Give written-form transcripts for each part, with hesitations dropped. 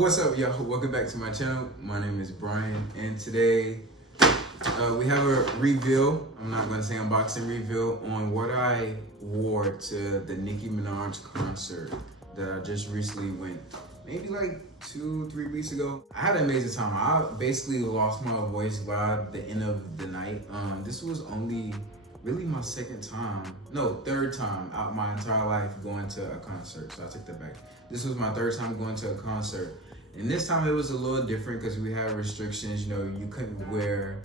What's up, y'all? Welcome back to my channel. My name is Brian, and today we have a reveal. I'm not going to say unboxing, reveal on what I wore to the Nicki Minaj concert that I just recently went, maybe like 2-3 weeks ago. I had an amazing time. I basically lost my voice by the end of the night. This was only really my third time out my entire life going to a concert. So I took that back. This was my third time going to a concert. And this time it was a little different because we had restrictions. You know, you couldn't wear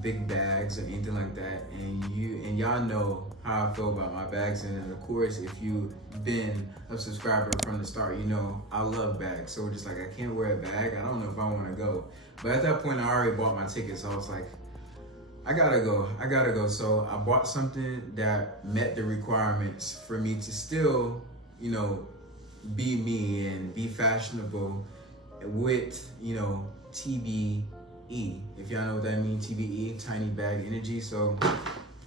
big bags or anything like that. And y'all know how I feel about my bags. And of course, if you've been a subscriber from the start, you know I love bags. So we're just like, I can't wear a bag. I don't know if I want to go. But at that point, I already bought my ticket. So I was like, I gotta go. So I bought something that met the requirements for me to still, you know, be me and be fashionable with, you know, TBE. If y'all know what that means, TBE, tiny bag energy. So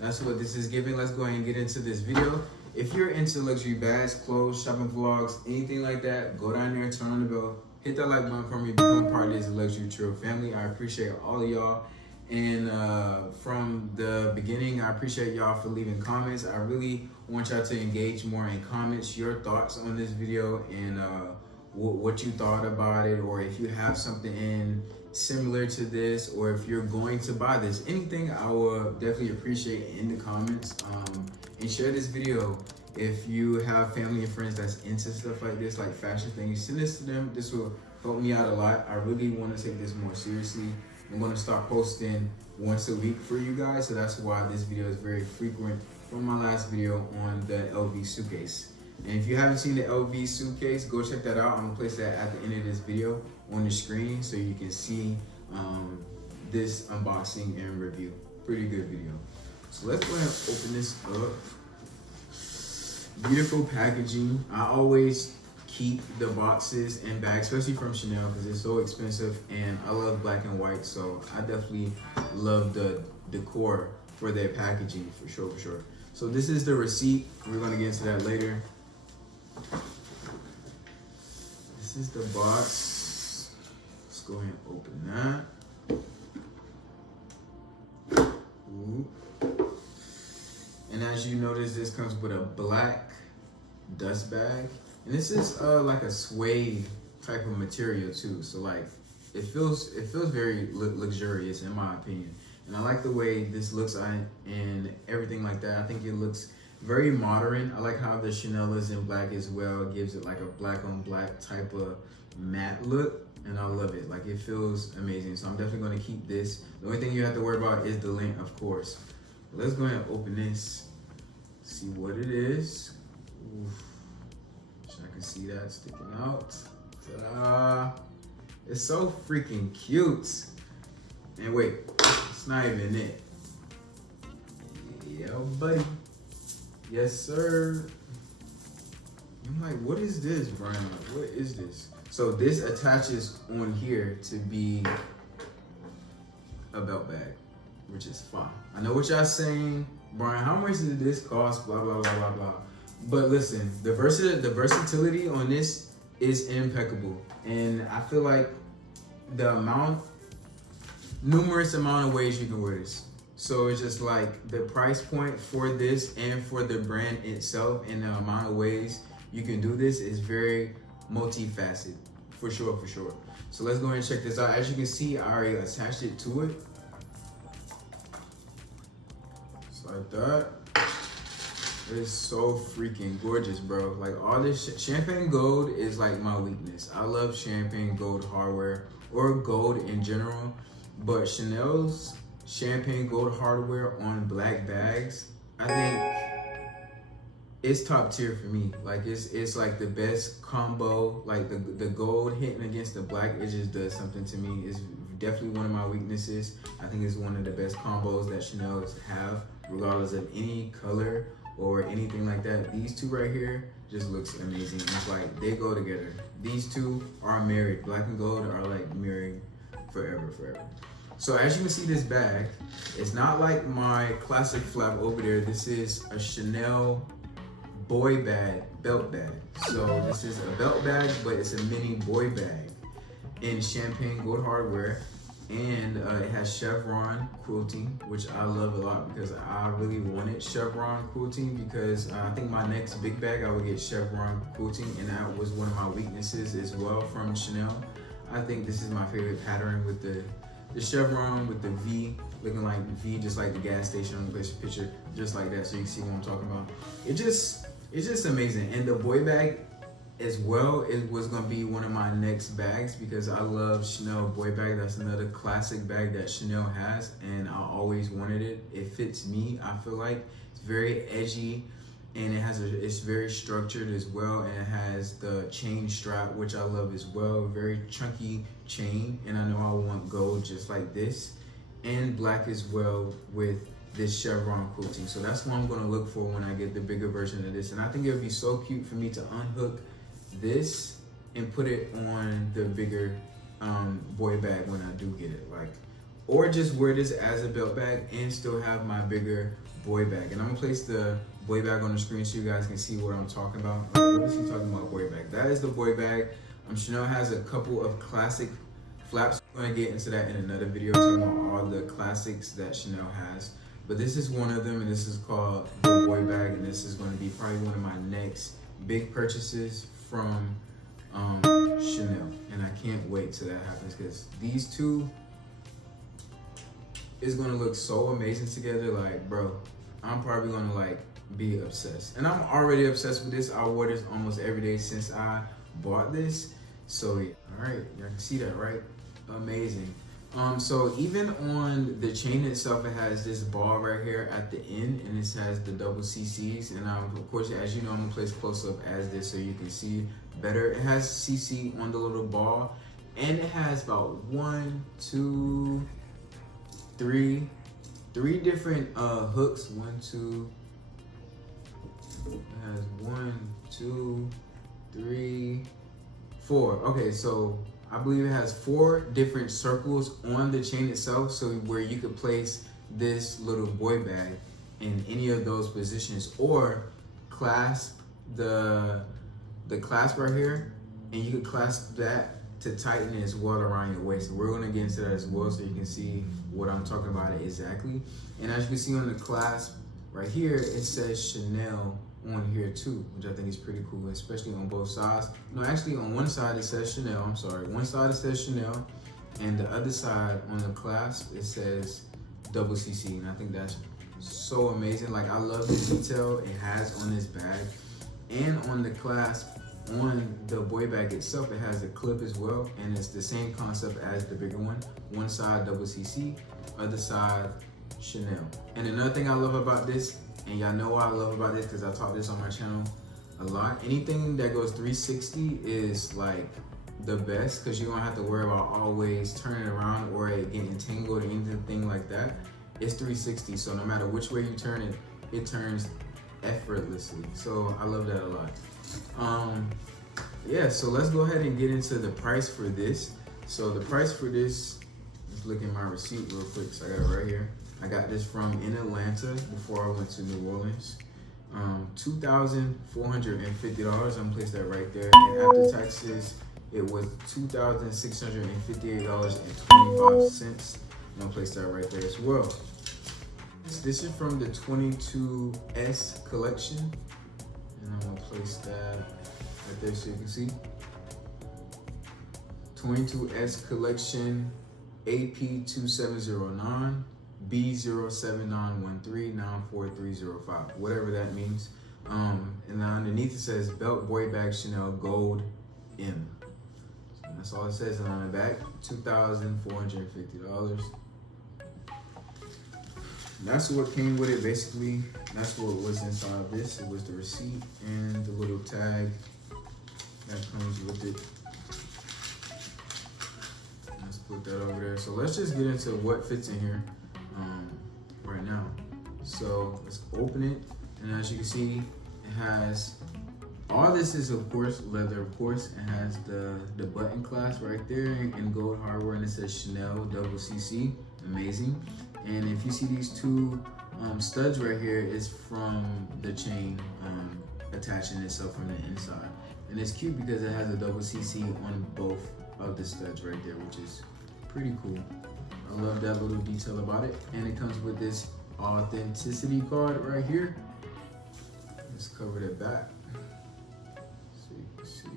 that's what this is giving. Let's go ahead and get into this video. If you're into luxury bags, clothes, shopping vlogs, anything like that, go down there, turn on the bell, hit that like button for me, become a part of this luxury trill family. I appreciate all of y'all. And from the beginning, I appreciate y'all for leaving comments. I really want y'all to engage more in comments, your thoughts on this video and what you thought about it, or if you have something in similar to this, or if you're going to buy this, anything I will definitely appreciate in the comments. And share this video. If you have family and friends that's into stuff like this, like fashion things, send this to them. This will help me out a lot. I really want to take this more seriously. I'm going to start posting once a week for you guys, so that's why this video is very frequent from my last video on the LV suitcase. And if you haven't seen the LV suitcase, go check that out. I'm going to place that at the end of this video on the screen so you can see this unboxing and review. Pretty good video. So let's go ahead and open this up. Beautiful packaging. I always keep the boxes and bags, especially from Chanel, because it's so expensive, and I love black and white, so I definitely love the decor for their packaging, for sure. So this is the receipt. We're going to get into that later. This is the box. Let's go ahead and open that. Ooh. And as you notice, this comes with a black dust bag. And this is like a suede type of material too. So like it feels very luxurious in my opinion. And I like the way this looks and everything like that. I think it looks very modern. I like how the Chanel is in black as well. It gives it like a black on black type of matte look. And I love it. Like it feels amazing. So I'm definitely going to keep this. The only thing you have to worry about is the length, of course. But let's go ahead and open this. See what it is. Oof. I can see that sticking out. Ta-da! It's so freaking cute. And wait, it's not even it. Yeah, buddy. Yes, sir. I'm like, what is this, Brian? Like, what is this? So this attaches on here to be a belt bag, which is fine. I know what y'all saying, Brian. How much did this cost? Blah blah blah blah blah. But listen, the versatility on this is impeccable. And I feel like numerous amount of ways you can wear this. So it's just like the price point for this and for the brand itself and the amount of ways you can do this is very multifaceted, for sure. So let's go ahead and check this out. As you can see, I already attached it to it. Just like that. It's so freaking gorgeous, bro. Like all this champagne gold is like my weakness. I love champagne gold hardware or gold in general, but Chanel's champagne gold hardware on black bags, I think it's top tier for me. Like it's like the best combo. Like the gold hitting against the black, it just does something to me. It's definitely one of my weaknesses. I think it's one of the best combos that Chanel's have, regardless of any color or anything like that. These two right here just looks amazing. It's like they go together. These two are married. Black and gold are like married forever. So as you can see, this bag, it's not like my classic flap over there. This is a Chanel boy bag, belt bag. So this is a belt bag, but it's a mini boy bag in champagne gold hardware. And it has chevron quilting, which I love a lot because I really wanted chevron quilting because I think my next big bag I would get chevron quilting, and that was one of my weaknesses as well from Chanel. I think this is my favorite pattern with the chevron with the V, looking like V, just like the gas station on the picture, just like that, so you can see what I'm talking about. It's just amazing. And the boy bag as well, it was gonna be one of my next bags because I love Chanel boy bag. That's another classic bag that Chanel has, and I always wanted it. It fits me, I feel like. It's very edgy, and it's very structured as well, and it has the chain strap, which I love as well. Very chunky chain, and I know I want gold just like this, and black as well with this chevron quilting. So that's what I'm gonna look for when I get the bigger version of this, and I think it would be so cute for me to unhook this and put it on the bigger boy bag when I do get it, like, or just wear this as a belt bag and still have my bigger boy bag. And I'm gonna place the boy bag on the screen so you guys can see what I'm talking about. Like, what is he talking about, boy bag? That is the boy bag. Chanel has a couple of classic flaps. I'm gonna get into that in another video, talking about all the classics that Chanel has, but this is one of them, and this is called the boy bag, and this is going to be probably one of my next big purchases from Chanel, and I can't wait till that happens because these two is gonna look so amazing together. Like, bro, I'm probably gonna like be obsessed, and I'm already obsessed with this. I wore this almost every day since I bought this. So yeah. All right, y'all can see that, right? Amazing. So even on the chain itself, it has this ball right here at the end, and it has the double CCs. And of course, as you know, I'm gonna place close up as this so you can see better. It has CC on the little ball, and it has about 1, 2, 3 different hooks. 1, 2. It has 1, 2, 3, 4. Okay, so I believe it has 4 different circles on the chain itself, so where you could place this little boy bag in any of those positions, or clasp the clasp right here, and you could clasp that to tighten it as well around your waist. We're gonna get into that as well so you can see what I'm talking about exactly. And as you can see on the clasp right here, it says Chanel on here too, which I think is pretty cool, especially on both sides. No, actually on one side it says Chanel, I'm sorry. One side it says Chanel, and the other side on the clasp it says double CC, and I think that's so amazing. Like, I love the detail it has on this bag. And on the clasp on the boy bag itself, it has a clip as well, and it's the same concept as the bigger one. One side double CC, other side Chanel. And another thing I love about this, and y'all know what I love about this because I taught this on my channel a lot, anything that goes 360 is like the best because you don't have to worry about always turning around or it getting tangled or anything like that. It's 360, so no matter which way you turn it, it turns effortlessly. So I love that a lot. Yeah, so let's go ahead and get into the price for this. So the price for this, let's look at my receipt real quick. So I got it right here. I got this from in Atlanta before I went to New Orleans. $2,450. I'm gonna place that right there. And after taxes, it was $2,658.25. I'm gonna place that right there as well. This is from the 22S collection, and I'm gonna place that right there so you can see. 22S collection, AP2709. B079139430 whatever that means. And then underneath it says belt boy bag Chanel gold M. So that's all it says. And on the back, $2,450. That's what came with it basically. That's what was inside of this. It was the receipt and the little tag that comes with it. Let's put that over there. So let's just get into what fits in here right now. So let's open it, and as you can see, it has all this is of course leather. Of course, it has the button clasp right there in gold hardware, and it says Chanel double CC. Amazing. And if you see these two studs right here, is from the chain attaching itself from the inside. And it's cute because it has a double CC on both of the studs right there, which is pretty cool. I love that little detail about it. And it comes with this authenticity card right here. Let's cover the back so you can see.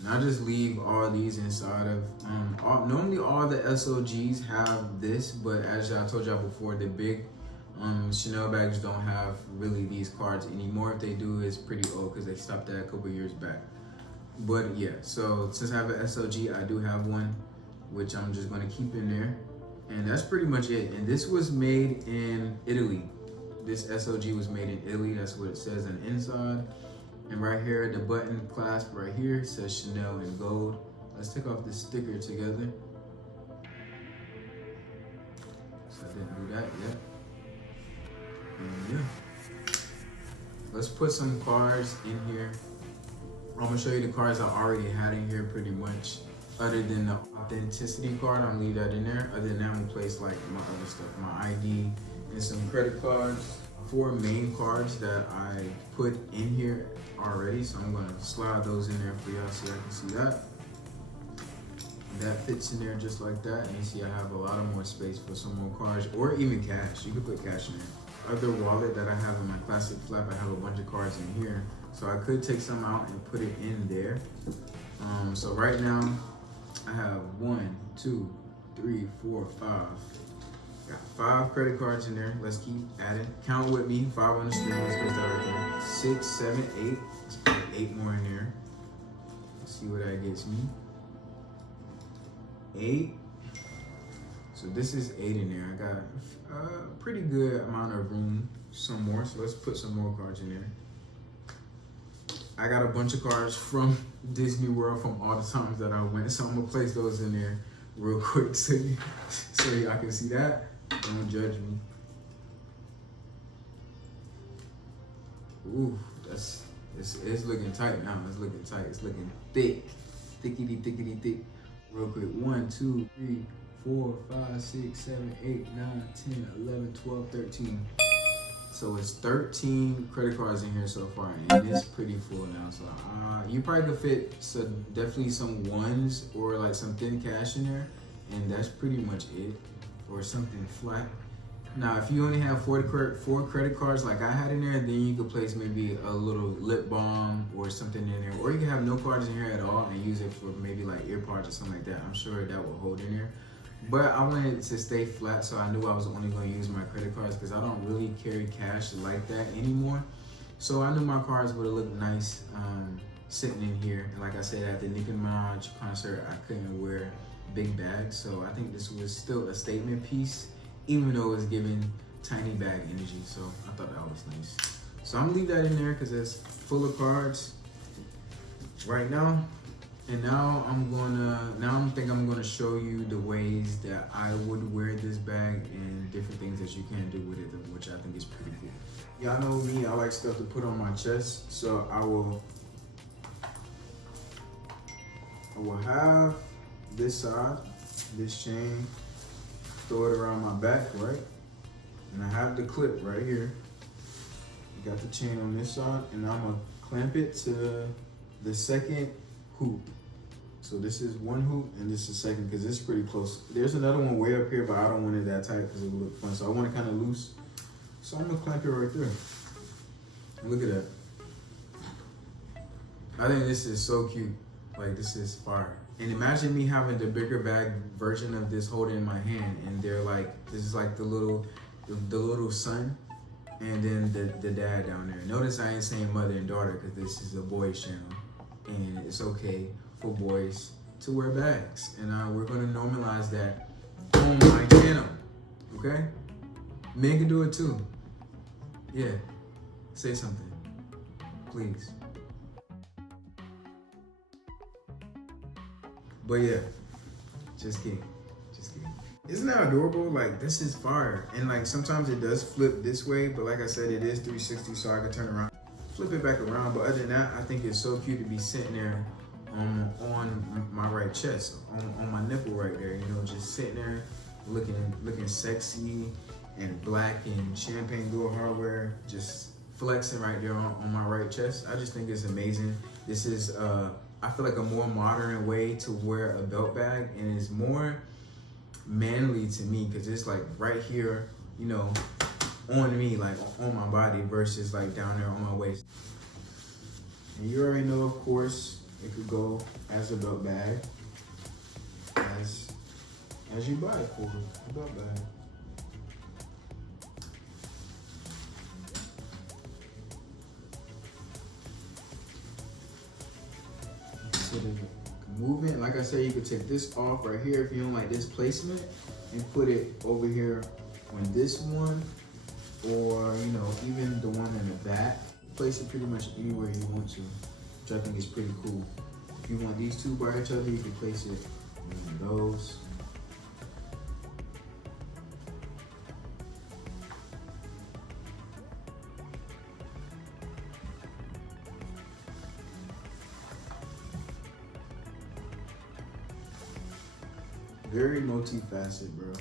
And I just leave all these inside of, normally all the SOGs have this, but as I told y'all before, the big Chanel bags don't have really these cards anymore. If they do, it's pretty old because they stopped that a couple years back. But yeah, so since I have an SOG, I do have one, which I'm just gonna keep in there. And that's pretty much it. And this was made in Italy. This SOG was made in Italy. That's what it says on the inside. And right here, the button clasp right here says Chanel in gold. Let's take off the sticker together. So I didn't do that yet. And yeah. Let's put some cards in here. I'm gonna show you the cards I already had in here pretty much. Other than the authenticity card, I'm gonna leave that in there. Other than that, I'm gonna place like my other stuff, my ID and some credit cards. 4 main cards that I put in here already, so I'm gonna slide those in there for y'all so y'all can see that. That fits in there just like that, and you see I have a lot of more space for some more cards, or even cash. You can put cash in there. Other wallet that I have in my classic flap, I have a bunch of cards in here, so I could take some out and put it in there. So right now I have 1, 2, 3, 4, 5. Got 5 credit cards in there. Let's keep adding. Count with me. 5 on the screen. Let's place that right there. 6, 7, 8. Let's put 8 more in there. Let's see what that gets me. 8. So this is 8 in there. I got a pretty good amount of room. Some more. So let's put some more cards in there. I got a bunch of cards from Disney World from all the times that I went. So I'm gonna place those in there real quick so y'all can see that. Don't judge me. Ooh, it's looking tight now. It's looking tight. It's looking thick. Thickety thick. Real quick. 1, 2, 3, 4, 5, 6, 7, 8, 9, 10, 11, 12, 13. So it's 13 credit cards in here so far, and it's pretty full now. So you probably could fit definitely some ones or like some thin cash in there, and that's pretty much it, or something flat. Now, if you only have 4 credit cards like I had in there, then you could place maybe a little lip balm or something in there, or you can have no cards in here at all and use it for maybe like earpods or something like that. I'm sure that will hold in there. But I wanted to stay flat, so I knew I was only going to use my credit cards because I don't really carry cash like that anymore. So I knew my cards would look nice sitting in here. And like I said, at the Nicki Minaj concert, I couldn't wear big bags. So I think this was still a statement piece, even though it was giving tiny bag energy. So I thought that was nice. So I'm going to leave that in there because it's full of cards right now. And now I think I'm gonna show you the ways that I would wear this bag and different things that you can do with it, which I think is pretty cool. Y'all know me, I like stuff to put on my chest, so I will have this side, this chain, throw it around my back, right? And I have the clip right here. You got the chain on this side, and I'm gonna clamp it to the second hoop. So this is one hoop and this is second because it's pretty close. There's another one way up here, but I don't want it that tight because it will look fun. So I want it kind of loose. So I'm gonna clamp it right there. And look at that. I think this is so cute. Like, this is fire. And imagine me having the bigger bag version of this holding in my hand, and they're like, this is like the little son, and then the dad down there. Notice I ain't saying mother and daughter because this is a boys channel. And it's okay for boys to wear bags. And we're gonna normalize that on my channel, okay? Men can do it too. Yeah, say something, please. But yeah, just kidding. Isn't that adorable? Like, this is fire. And like, sometimes it does flip this way, but like I said, it is 360, so I can turn around, flip it back around. But other than that, I think it's so cute to be sitting there on my right chest, on my nipple right there, you know, just sitting there looking sexy and black and champagne dual hardware, just flexing right there on my right chest. I just think it's amazing. This is I feel like a more modern way to wear a belt bag, and it's more manly to me because it's like right here, you know, on me, like on my body, versus like down there on my waist. And you already know, of course, it could go as a belt bag, as you buy it for a belt bag. So the movement, like I said, you could take this off right here if you don't like this placement, and put it over here on this one, or you know, even the one in the back. Place it pretty much anywhere you want to, which I think is pretty cool. If you want these two by each other, you can place it in those. Very multifaceted, bro.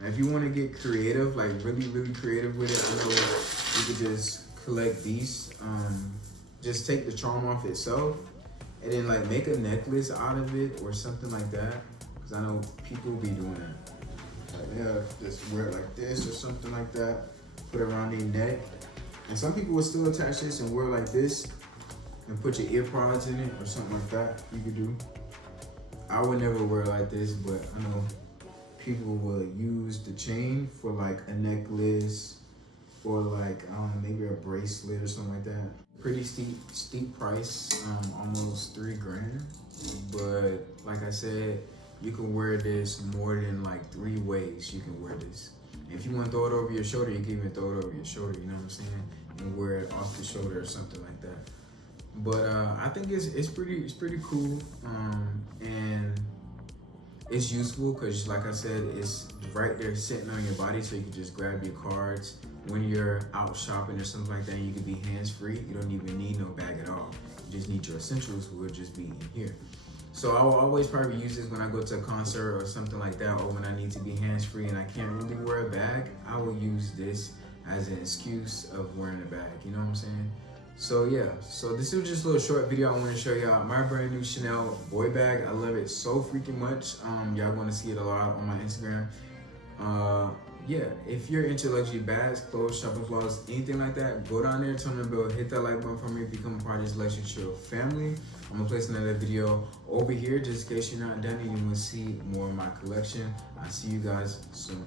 Now, if you want to get creative, like really creative with it, I know you could just collect these. Just take the charm off itself, and then like make a necklace out of it or something like that. Because I know people will be doing that. Like they have just wear it like this or something like that. Put it around their neck. And some people will still attach this and wear it like this, and put your ear pods in it or something like that. You could do. I would never wear it like this, but I know people will use the chain for like a necklace or like maybe a bracelet or something like that. Pretty steep price, almost $3 grand. But like I said, you can wear this more than like 3 ways. You can wear this. And if you want to throw it over your shoulder, you can even throw it over your shoulder. You know what I'm saying? And wear it off the shoulder or something like that. But I think it's pretty cool, and it's useful because, like I said, it's right there sitting on your body, so you can just grab your cards when you're out shopping or something like that. And you can be hands-free. You don't even need no bag at all. You just need your essentials, which will just be in here. So I will always probably use this when I go to a concert or something like that, or when I need to be hands-free and I can't really wear a bag. I will use this as an excuse of wearing a bag. You know what I'm saying? So yeah, so this is just a little short video I want to show y'all my brand new Chanel boy bag. I love it so freaking much. Y'all going to see it a lot on my Instagram. Yeah, if you're into luxury bags, clothes, shopping vlogs, anything like that, go down there, turn on the bell, hit that like button for me, become a part of this luxury trill family. I'm gonna place another video over here just in case you're not done and you want to see more of my collection. I'll see you guys soon.